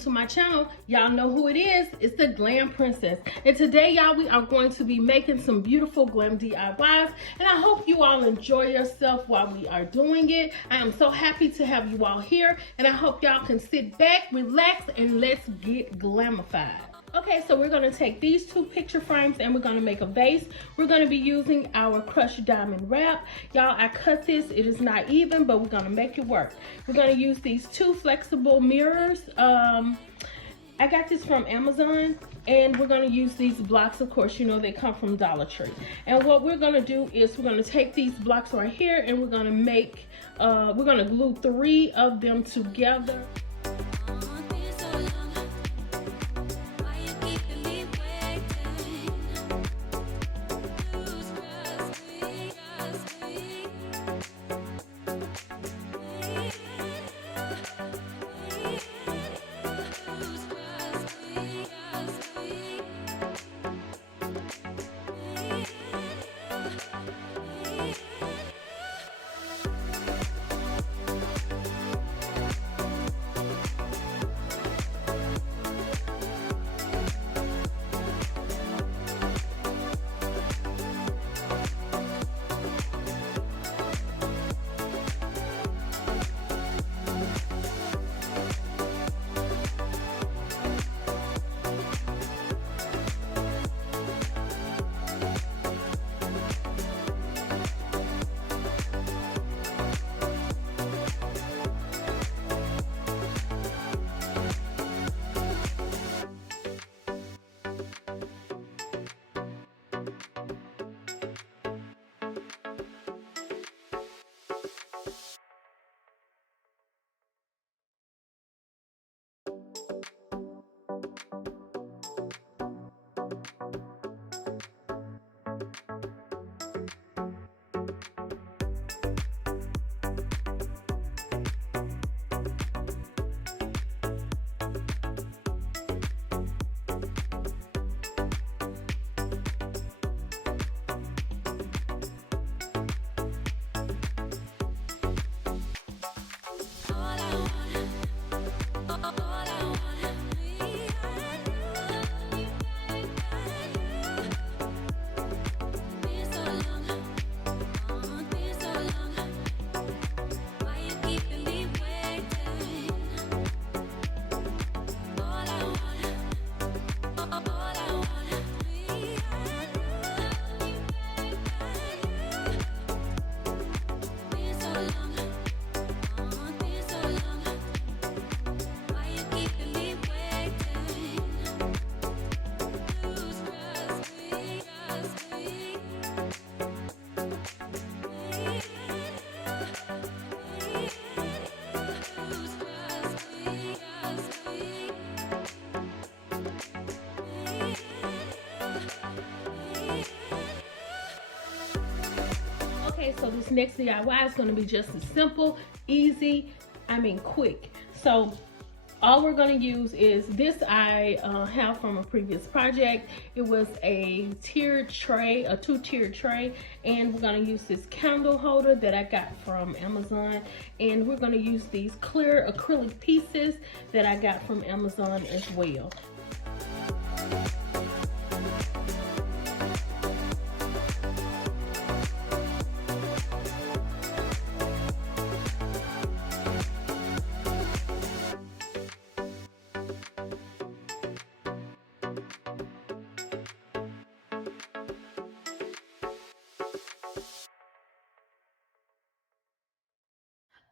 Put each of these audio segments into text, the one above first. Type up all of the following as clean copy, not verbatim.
to my channel. Y'all know who it is. It's the Glam Princess. And today, y'all, we are going to be making some beautiful glam DIYs. And I hope you all enjoy yourself while we are doing it. I am so happy to have you all here. And I hope y'all can sit back, relax, and let's get glamified. Okay, so we're going to take these two picture frames and we're going to make a vase. We're going to be using our crushed diamond wrap. Y'all, I cut this. It is not even, but we're going to make it work. We're going to use these two flexible mirrors. I got this from Amazon, and we're going to use these blocks. Of course, you know they come from Dollartree. And what we're going to do is we're going to take these blocks right here and we're going to make, we're going to glue 3 of them together. Okay, so this next DIY is going to be just as simple, easy, quick. So all we're going to use is this. I have from a previous project. It was a tiered tray, a 2-tiered tray, and we're going to use this candle holder that I got from Amazon, and we're going to use these clear acrylic pieces that I got from Amazon as well.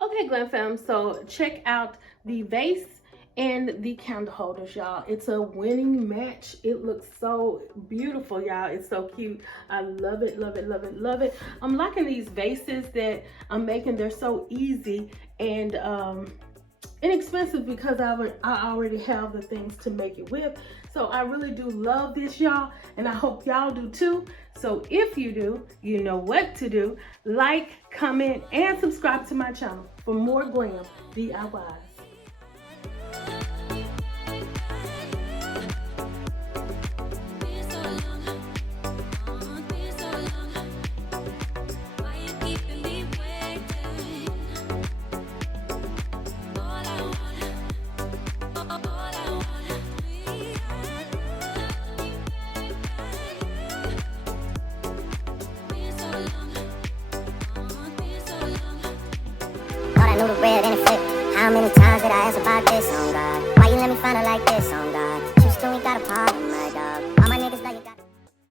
Okay, Glam fam, so check out the vase and the candle holders, y'all. It's a winning match. It looks so beautiful, y'all. It's so cute. I love it, love it, love it, love it. I'm liking these vases that I'm making. They're so easy and inexpensive because I already have the things to make it with. So I really do love this, y'all, and I hope y'all do too. So if you do, you know what to do. Like, comment, and subscribe to my channel for more glam DIYs. All I knew the red and it flipped. How many times did I ask about this, oh God? Why you let me find her like this, oh God? Houston, we got a problem, man.